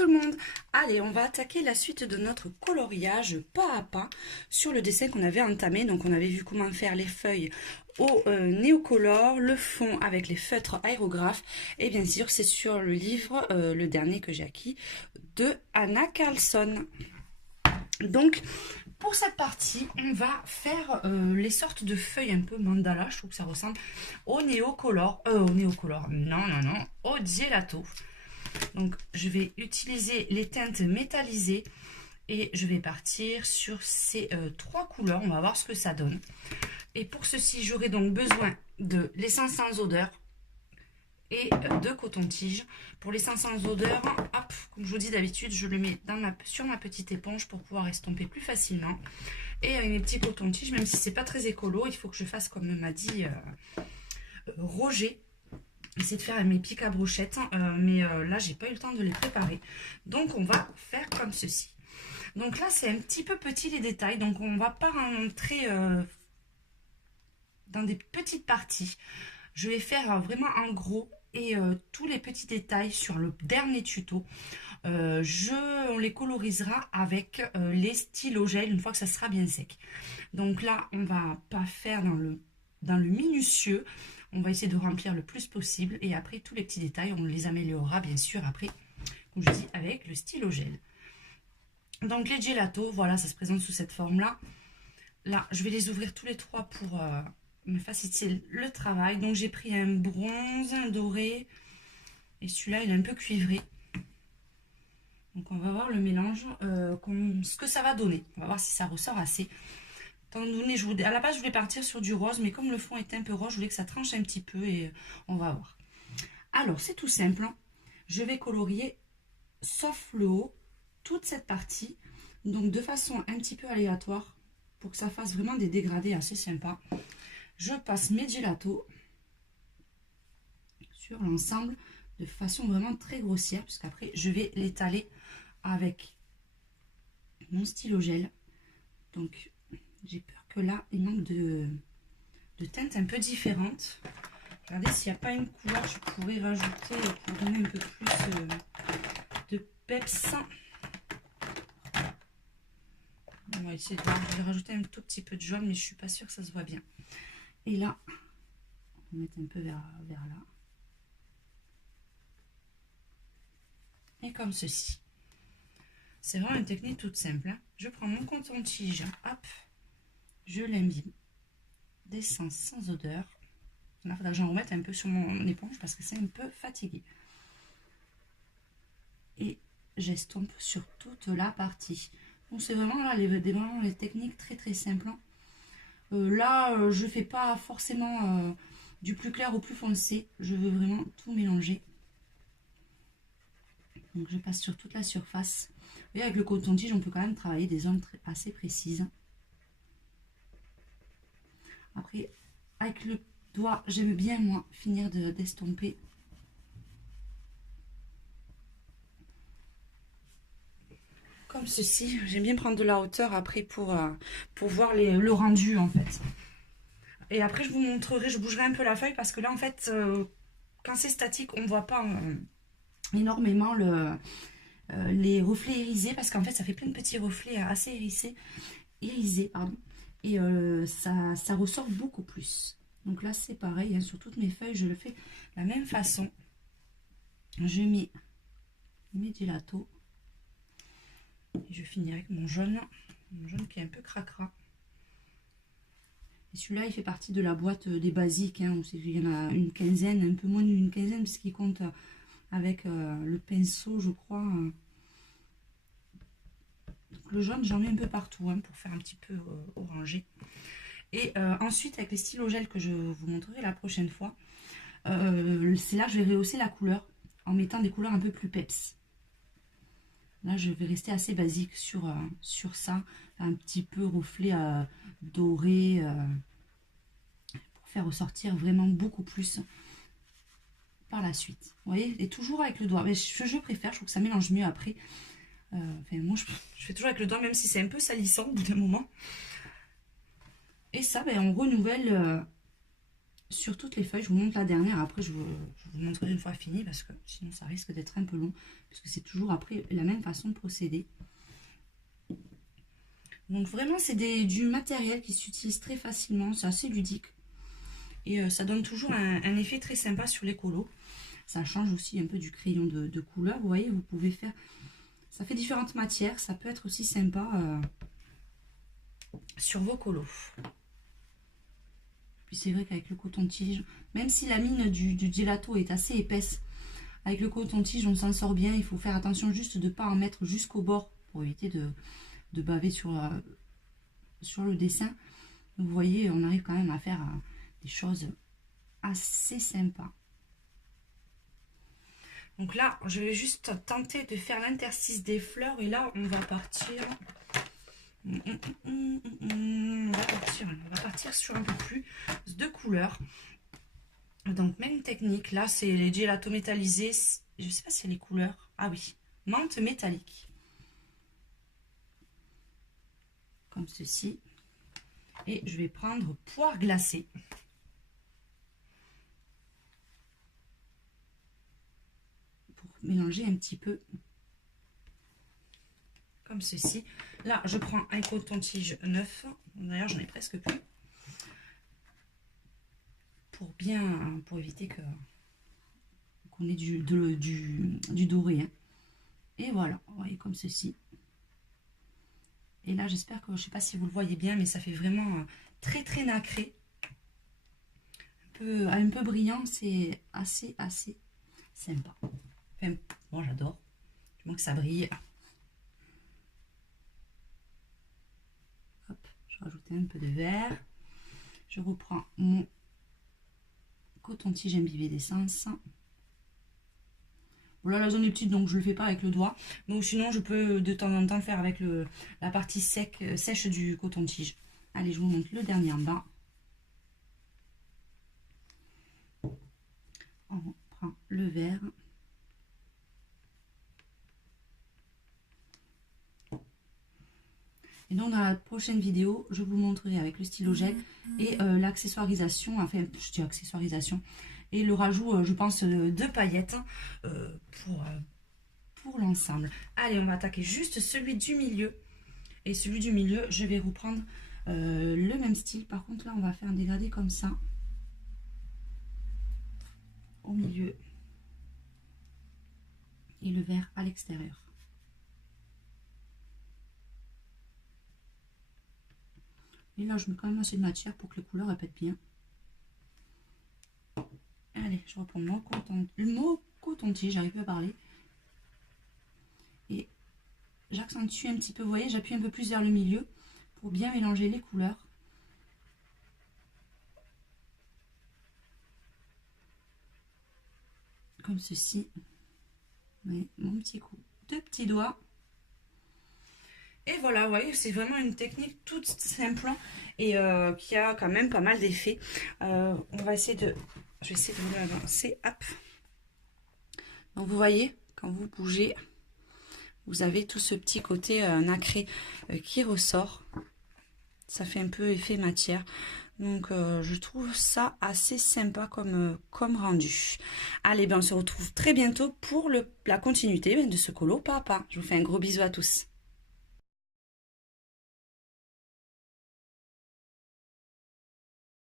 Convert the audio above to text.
tout le monde. Allez, on va attaquer la suite de notre coloriage pas à pas sur le dessin qu'on avait entamé. Donc on avait vu comment faire les feuilles au néocolor, le fond avec les feutres aérographes. Et bien sûr, c'est sur le livre, le dernier que j'ai acquis, de Anna Carlson. Donc, pour cette partie, on va faire les sortes de feuilles un peu mandala. Je trouve que ça ressemble au néocolor. Non, au gelato. Donc, je vais utiliser les teintes métallisées et je vais partir sur ces trois couleurs. On va voir ce que ça donne. Et pour ceci, j'aurai donc besoin de l'essence sans odeur et de coton-tige. Pour l'essence sans odeur, hop, comme je vous dis d'habitude, je le mets sur ma petite éponge pour pouvoir estomper plus facilement. Et avec mes petits coton-tiges, même si c'est pas très écolo, il faut que je fasse comme m'a dit Roger. Essayer de faire mes pics à brochette, mais là j'ai pas eu le temps de les préparer. Donc on va faire comme ceci. Donc là c'est un petit peu petit les détails, donc on va pas rentrer dans des petites parties. Je vais faire vraiment en gros et tous les petits détails sur le dernier tuto. On les colorisera avec les stylos gel une fois que ça sera bien sec. Donc là on va pas faire dans le minutieux. On va essayer de remplir le plus possible et après tous les petits détails, on les améliorera bien sûr après, comme je dis, avec le stylo gel. Donc les gelatos, voilà, ça se présente sous cette forme-là. Là, je vais les ouvrir tous les trois pour me faciliter le travail. Donc j'ai pris un bronze, un doré et celui-là, il est un peu cuivré. Donc on va voir le mélange, ce que ça va donner. On va voir si ça ressort assez. À la base, je voulais partir sur du rose, mais comme le fond est un peu rose, je voulais que ça tranche un petit peu et on va voir. Alors, c'est tout simple. Je vais colorier, sauf le haut, toute cette partie. Donc, de façon un petit peu aléatoire, pour que ça fasse vraiment des dégradés assez sympas. Je passe mes gelatos sur l'ensemble de façon vraiment très grossière, puisqu'après, je vais l'étaler avec mon stylo gel. Donc, j'ai peur que là, il manque de teintes un peu différentes. Regardez s'il n'y a pas une couleur, je pourrais rajouter pour donner un peu plus de peps. On va essayer je vais rajouter un tout petit peu de jaune, mais je ne suis pas sûre que ça se voit bien. Et là, on va mettre un peu vers là. Et comme ceci. C'est vraiment une technique toute simple. Hein. Je prends mon coton-tige, hop, je l'imbibe d'essence sans odeur. Là, il faudra que j'en remette un peu sur mon éponge parce que c'est un peu fatigué. Et j'estompe sur toute la partie. Donc c'est vraiment là les techniques très très simples. Là, je ne fais pas forcément du plus clair au plus foncé. Je veux vraiment tout mélanger. Donc je passe sur toute la surface. Et avec le coton-tige, on peut quand même travailler des zones assez précises. Après, avec le doigt, j'aime bien moi finir d'estomper. Comme ceci, j'aime bien prendre de la hauteur après pour voir le rendu en fait. Et après je vous montrerai, je bougerai un peu la feuille parce que là en fait, quand c'est statique, on ne voit pas énormément les reflets irisés parce qu'en fait ça fait plein de petits reflets assez irisés pardon. Et ça ressort beaucoup plus. Donc là c'est pareil, hein, sur toutes mes feuilles je le fais de la même façon. Je mets mes gelatos et je finis avec mon jaune qui est un peu cracra. Et celui-là il fait partie de la boîte des basiques, hein, il y en a une quinzaine, un peu moins d'une quinzaine puisqu'il compte avec le pinceau je crois. Donc le jaune j'en mets un peu partout hein, pour faire un petit peu orangé. Et ensuite avec les stylos gel que je vous montrerai la prochaine fois, c'est là que je vais rehausser la couleur en mettant des couleurs un peu plus peps. Là je vais rester assez basique sur ça, un petit peu reflet doré pour faire ressortir vraiment beaucoup plus par la suite. Vous voyez, et toujours avec le doigt. Mais je préfère, je trouve que ça mélange mieux après. Enfin, moi je fais toujours avec le doigt même si c'est un peu salissant au bout d'un moment. Et ça, ben, on renouvelle sur toutes les feuilles. Je vous montre la dernière, après je vous montrerai une fois fini parce que sinon ça risque d'être un peu long, parce que c'est toujours après la même façon de procéder. Donc vraiment c'est du matériel qui s'utilise très facilement, c'est assez ludique et ça donne toujours un effet très sympa sur les colos. Ça change aussi un peu du crayon de couleur, vous voyez, vous pouvez faire, ça fait différentes matières, ça peut être aussi sympa sur vos colos. Puis c'est vrai qu'avec le coton-tige, même si la mine du gelato est assez épaisse, avec le coton-tige on s'en sort bien. Il faut faire attention juste de ne pas en mettre jusqu'au bord pour éviter de baver sur le dessin. Vous voyez, on arrive quand même à faire des choses assez sympas. Donc là, je vais juste tenter de faire l'interstice des fleurs et là, on va partir... On va partir sur un peu plus de couleurs. Donc même technique, là c'est les gelato métallisés, je sais pas si c'est les couleurs, ah oui, menthe métallique, comme ceci, et je vais prendre poire glacée. Pour mélanger un petit peu. Comme ceci. Là, je prends un coton-tige neuf. D'ailleurs, j'en ai presque plus. Pour éviter qu'on ait du doré. Hein. Et voilà, vous voyez, comme ceci. Et là, j'espère que, je ne sais pas si vous le voyez bien, mais ça fait vraiment très très nacré. Un peu brillant, c'est assez sympa. Enfin, bon, j'adore. Du moins que ça brille. Rajouter un peu de vert. Je reprends mon coton-tige imbibé d'essence. Voilà, la zone est petite donc je le fais pas avec le doigt. Donc sinon je peux de temps en temps le faire avec la partie sèche du coton-tige. Allez, je vous montre le dernier en bas. On prend le vert. Et donc dans la prochaine vidéo, je vous montrerai avec le stylo gel et l'accessoirisation, enfin je dis accessoirisation, et le rajout, je pense, de paillettes pour l'ensemble. Allez, on va attaquer juste celui du milieu. Et celui du milieu, je vais reprendre le même style. Par contre là, on va faire un dégradé comme ça. Au milieu. Et le vert à l'extérieur. Et là, je mets quand même assez de matière pour que les couleurs répètent bien. Allez, je reprends mon coton-tige, j'arrive pas à parler. Et j'accentue un petit peu, vous voyez, j'appuie un peu plus vers le milieu pour bien mélanger les couleurs. Comme ceci. Ouais, mon petit coup de petits doigts. Et voilà, vous voyez, c'est vraiment une technique toute simple et qui a quand même pas mal d'effets. On va essayer de... Je vais essayer de vous avancer. Hop. Donc vous voyez, quand vous bougez, vous avez tout ce petit côté nacré qui ressort. Ça fait un peu effet matière. Donc je trouve ça assez sympa comme rendu. Allez, ben on se retrouve très bientôt pour la continuité de ce colo pas à pas. Je vous fais un gros bisou à tous.